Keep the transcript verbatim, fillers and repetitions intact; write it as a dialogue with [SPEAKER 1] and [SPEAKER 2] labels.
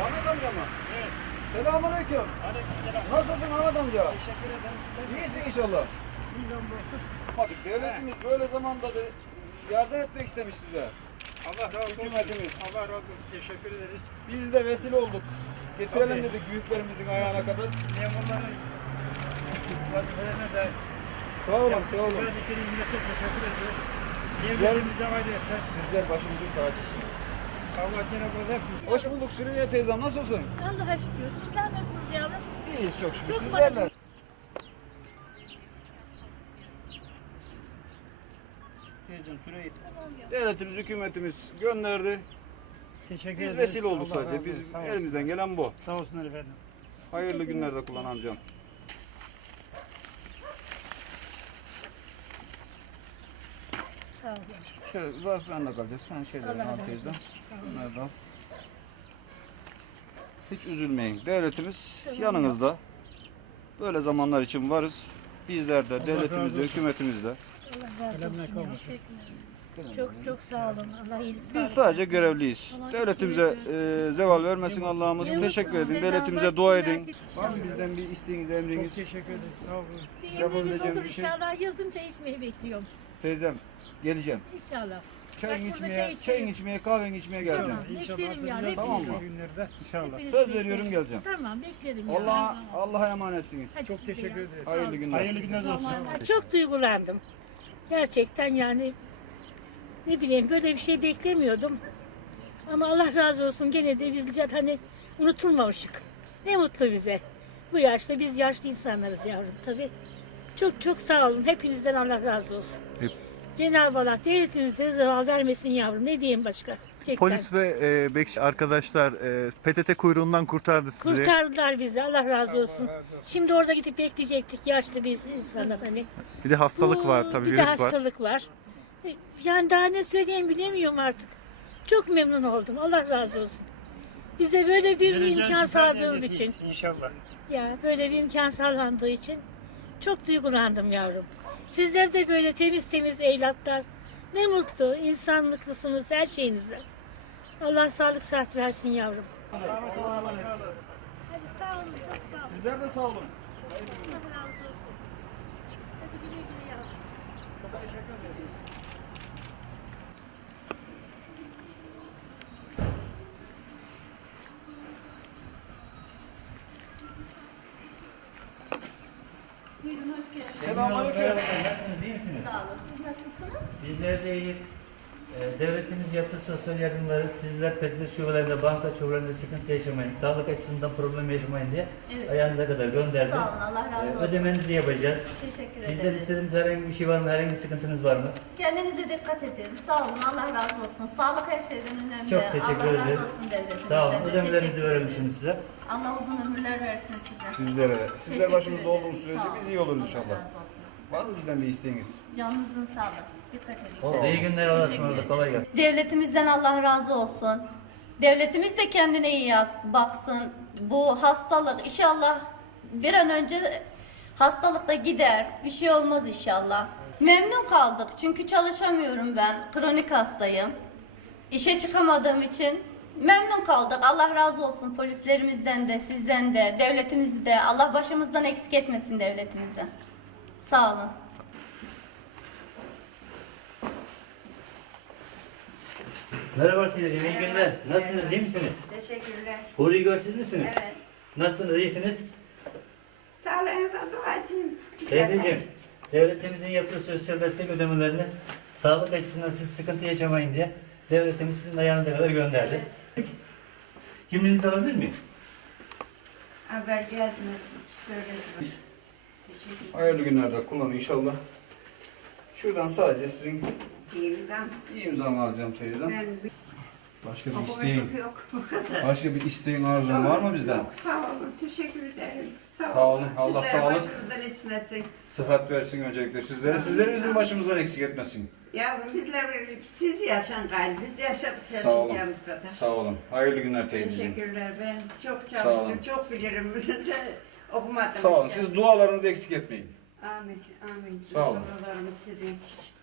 [SPEAKER 1] Ahmet amca mı?
[SPEAKER 2] Evet.
[SPEAKER 1] Selamünaleyküm.
[SPEAKER 2] Aleykümselam.
[SPEAKER 1] Nasılsın Ahmet amca?
[SPEAKER 2] Teşekkür ederim.
[SPEAKER 1] İyisin inşallah. Bak devletimiz böyle zamanda da yardım etmek istemiş size.
[SPEAKER 2] Allah razı olsun.
[SPEAKER 1] Hükümetimiz.
[SPEAKER 2] Allah razı olsun. Teşekkür ederiz.
[SPEAKER 1] Biz de vesile olduk. Getirelim
[SPEAKER 2] Tabii.
[SPEAKER 1] dedik büyüklerimizin ayağına kadar.
[SPEAKER 2] Memurların vazifelerine de
[SPEAKER 1] Sağ olun, sağ olun.
[SPEAKER 2] verdikleri millete teşekkür ediyoruz.
[SPEAKER 1] Sizler,
[SPEAKER 2] Devletimize ayrıca
[SPEAKER 1] sizler başımızın tacısınız.
[SPEAKER 2] Allah gene burada hep
[SPEAKER 1] Hoş bulduk Süreyya teyzem, nasılsın?
[SPEAKER 3] Allah'a şükür. Sizler nasılsınız yavrum?
[SPEAKER 1] İyiyiz çok şükür.
[SPEAKER 3] Çok
[SPEAKER 1] Sizlerle. Teyzem Süreyya.
[SPEAKER 3] Tamam yavrum.
[SPEAKER 1] Devletimiz, hükümetimiz gönderdi.
[SPEAKER 2] teşekkür
[SPEAKER 1] Biz
[SPEAKER 2] ederiz.
[SPEAKER 1] vesile olduk
[SPEAKER 2] Allah
[SPEAKER 1] sadece.
[SPEAKER 2] razı
[SPEAKER 1] Biz
[SPEAKER 2] olsun. Sağ olun.
[SPEAKER 1] elimizden gelen bu.
[SPEAKER 2] Sağ olsunlar efendim.
[SPEAKER 1] Hayırlı günlerde kullan amcam.
[SPEAKER 3] Sağ ol yavrum.
[SPEAKER 1] Şöyle zarf bende kalacak. Sen şeyleri
[SPEAKER 3] Allah
[SPEAKER 1] al
[SPEAKER 3] razı
[SPEAKER 1] teyzem.
[SPEAKER 3] olsun. Sağ ol.
[SPEAKER 1] Bunları da al. Hiç üzülmeyin. Devletimiz
[SPEAKER 3] Tamam.
[SPEAKER 1] yanınızda. Böyle zamanlar için varız. Bizler de,
[SPEAKER 2] razı
[SPEAKER 1] devletimiz de,
[SPEAKER 2] olsun.
[SPEAKER 1] hükümetimiz de.
[SPEAKER 3] Allah razı
[SPEAKER 2] Kalemle
[SPEAKER 3] olsun.
[SPEAKER 2] kalmasın.
[SPEAKER 3] ya. Teşekkür ederiz. Çok çok sağ olun. Allah iyilik sağlık
[SPEAKER 1] Biz sadece
[SPEAKER 3] versin.
[SPEAKER 1] görevliyiz.
[SPEAKER 3] Allah
[SPEAKER 1] Devletimize
[SPEAKER 3] teşekkür
[SPEAKER 1] e, zeval vermesin Allah'ımız.
[SPEAKER 3] Ne
[SPEAKER 1] Teşekkür
[SPEAKER 3] mutlu
[SPEAKER 1] edin.
[SPEAKER 3] size,
[SPEAKER 1] Devletimize
[SPEAKER 3] Allah
[SPEAKER 1] dua
[SPEAKER 3] iyilik
[SPEAKER 1] edin.
[SPEAKER 3] versin.
[SPEAKER 1] Var mı bizden bir isteğiniz,
[SPEAKER 2] Çok
[SPEAKER 1] emriniz?
[SPEAKER 2] teşekkür ederiz. Sağ olun.
[SPEAKER 3] Bir emriniz
[SPEAKER 1] Yapabileceğim
[SPEAKER 3] olur
[SPEAKER 1] bir şey.
[SPEAKER 3] inşallah. Yazınca içmeyi bekliyorum.
[SPEAKER 1] Teyzem geleceğim.
[SPEAKER 3] İnşallah.
[SPEAKER 1] Çayın
[SPEAKER 3] Bak burada
[SPEAKER 1] içmeye,
[SPEAKER 3] çay
[SPEAKER 1] çayın
[SPEAKER 3] içeriz.
[SPEAKER 1] içmeye, kahven içmeye geleceğim.
[SPEAKER 3] Tamam.
[SPEAKER 2] İnşallah
[SPEAKER 3] beklerim yani,
[SPEAKER 2] hatırlayacağız
[SPEAKER 1] Tamam
[SPEAKER 2] bu
[SPEAKER 1] mı?
[SPEAKER 2] günlerde. İnşallah.
[SPEAKER 3] Hepinizi
[SPEAKER 1] Söz
[SPEAKER 3] beklerim.
[SPEAKER 1] veriyorum, geleceğim.
[SPEAKER 3] Tamam beklerim. ya.
[SPEAKER 1] Allah Allah'a emanetsiniz.
[SPEAKER 3] Hadi
[SPEAKER 2] Çok
[SPEAKER 3] siz de
[SPEAKER 2] teşekkür
[SPEAKER 3] ya.
[SPEAKER 2] ederiz.
[SPEAKER 3] Sağ olun.
[SPEAKER 1] Hayırlı günler.
[SPEAKER 2] Hayırlı günler olsun.
[SPEAKER 3] Ben çok duygulandım. Gerçekten yani ne bileyim böyle bir şey beklemiyordum. Ama Allah razı olsun gene de bizler hani unutulmamışık. Ne mutlu bize. Bu yaşta biz yaşlı insanlarız yavrum tabii. Çok çok sağ olun. Hepinizden Allah razı olsun.
[SPEAKER 4] Hep.
[SPEAKER 3] Cenab-ı Allah devletimize zarar vermesin yavrum. Ne diyeyim başka? Gerçekten.
[SPEAKER 4] Polis ve e, bekçi arkadaşlar e, P T T kuyruğundan kurtardı sizi.
[SPEAKER 3] Kurtardılar bizi. Allah razı olsun.
[SPEAKER 2] Allah razı olsun.
[SPEAKER 3] Şimdi orada gidip bekleyecektik yaşlı biz insanlar hani.
[SPEAKER 4] Bir de hastalık
[SPEAKER 3] Bu,
[SPEAKER 4] var tabii,
[SPEAKER 3] bir de
[SPEAKER 4] virüs var.
[SPEAKER 3] hastalık var. Yani daha ne söyleyeyim bilemiyorum artık. Çok memnun oldum. Allah razı olsun. Bize böyle bir
[SPEAKER 2] Geleceğin
[SPEAKER 3] imkan
[SPEAKER 2] süper
[SPEAKER 3] sağladığınız için.
[SPEAKER 2] devletiyiz İnşallah.
[SPEAKER 3] Ya böyle bir imkan sağlandığı için çok duygulandım yavrum. Sizler de böyle temiz temiz evlatlar. Ne mutlu, insanlıklısınız her şeyinizle. Allah sağlık sıhhat versin yavrum. Hadi sağ olun, çok sağ olun.
[SPEAKER 1] Sizler de sağ olun.
[SPEAKER 3] Allah razı olsun. Hadi güle güle yavrum.
[SPEAKER 5] Buyurun hoş geldiniz.
[SPEAKER 1] Selamünaleyküm.
[SPEAKER 6] Nasılsınız, iyi misiniz?
[SPEAKER 5] Sağ olun. Siz nasılsınız?
[SPEAKER 6] Bizler de iyiyiz. Ee, devletimiz yaptığı sosyal yardımları sizler P T T şubelerinde, banka şubelerinde sıkıntı yaşamayın, sağlık açısından problem yaşamayın diye
[SPEAKER 5] Evet.
[SPEAKER 6] ayağınıza kadar gönderdi.
[SPEAKER 5] Sağ olun. Allah razı
[SPEAKER 6] Ee,
[SPEAKER 5] olsun.
[SPEAKER 6] ödemenizi yapacağız.
[SPEAKER 5] Teşekkür
[SPEAKER 6] Bizden
[SPEAKER 5] ederiz.
[SPEAKER 6] istediğiniz herhangi bir şey var mı, herhangi bir sıkıntınız var mı?
[SPEAKER 5] Kendinize dikkat edin. Sağ olun. Allah razı olsun. Sağlık her şeyden önemli.
[SPEAKER 6] Çok teşekkür
[SPEAKER 5] Allah
[SPEAKER 6] ederiz.
[SPEAKER 5] razı olsun devletimizden.
[SPEAKER 6] Sağ olun,
[SPEAKER 5] de.
[SPEAKER 6] ödemelerinizi
[SPEAKER 5] Teşekkür
[SPEAKER 6] verelim
[SPEAKER 5] ederiz.
[SPEAKER 6] şimdi size.
[SPEAKER 5] Allah uzun ömürler versin size.
[SPEAKER 1] Sizlere. Sizler
[SPEAKER 5] Teşekkür
[SPEAKER 1] başımızda
[SPEAKER 5] ederiz.
[SPEAKER 1] olduğunuz sürece
[SPEAKER 5] Sağ olun.
[SPEAKER 1] biz iyi oluruz
[SPEAKER 5] Allah
[SPEAKER 1] inşallah.
[SPEAKER 5] razı olsun.
[SPEAKER 1] Var mı bizden bir isteğiniz?
[SPEAKER 5] Canınızın sağlığı. Dikkat edin.
[SPEAKER 1] Sağ olun.
[SPEAKER 6] İyi günler, Allah'a ısmarladık, kolay gelsin.
[SPEAKER 5] Devletimizden Allah razı olsun. Devletimiz de kendine iyi yap, baksın. Bu hastalık inşallah bir an önce hastalık da gider. Bir şey olmaz inşallah. Memnun kaldık çünkü çalışamıyorum ben. Kronik hastayım. İşe çıkamadığım için memnun kaldık. Allah razı olsun polislerimizden de, sizden de, devletimizi de. Allah başımızdan eksik etmesin devletimizi. Sağ olun.
[SPEAKER 6] Merhaba teyzeciğim, iyi günler. Nasılsınız, iyi misiniz?
[SPEAKER 7] Teşekkürler.
[SPEAKER 6] Huri Gör siz misiniz?
[SPEAKER 7] Evet.
[SPEAKER 6] Nasılsınız, iyisiniz?
[SPEAKER 7] Sağlığınıza duacıyım.
[SPEAKER 6] Teyzeciğim, devletimizin yaptığı sosyal destek ödemelerini sağlık açısından siz sıkıntı yaşamayın diye devletimiz sizin ayağınıza kadar gönderdi. Kimliğinizi alabilir miyim?
[SPEAKER 7] Haber geldiniz. Söylediniz. Teşekkür
[SPEAKER 1] Hayırlı günlerde kullanın inşallah. Şuradan sadece sizin
[SPEAKER 7] ederim. İmzam.
[SPEAKER 1] iyi imzamı alacağım teyzem.
[SPEAKER 7] Ben bir
[SPEAKER 1] Başka bir
[SPEAKER 7] babama
[SPEAKER 1] isteğin,
[SPEAKER 7] çok yok. Bu kadar.
[SPEAKER 1] başka bir isteğin arzun var mı bizden?
[SPEAKER 7] Yok, sağ olun. Teşekkür ederim. Sağ,
[SPEAKER 1] Sağ olun. Allah
[SPEAKER 7] Sizler
[SPEAKER 1] sağlık.
[SPEAKER 7] başınızdan etmesin.
[SPEAKER 1] Sıhhat versin öncelikle sizlere. Sizleri bizim başımızdan eksik etmesin.
[SPEAKER 7] Yavrum bizler siz yaşan gayrı. Biz yaşadık
[SPEAKER 1] Sağ olun.
[SPEAKER 7] yaşayacağımız kadar.
[SPEAKER 1] Sağ olun. Hayırlı günler teyzeciğim.
[SPEAKER 7] Teşekkürler. Ben çok
[SPEAKER 1] Sağ olun.
[SPEAKER 7] çalıştım. Çok bilirim. Okumadım.
[SPEAKER 1] Sağ olun.
[SPEAKER 7] işte.
[SPEAKER 1] Siz dualarınızı eksik etmeyin.
[SPEAKER 7] Amin. Amin.
[SPEAKER 1] Sağ olun.
[SPEAKER 7] Dualarımız sizin için.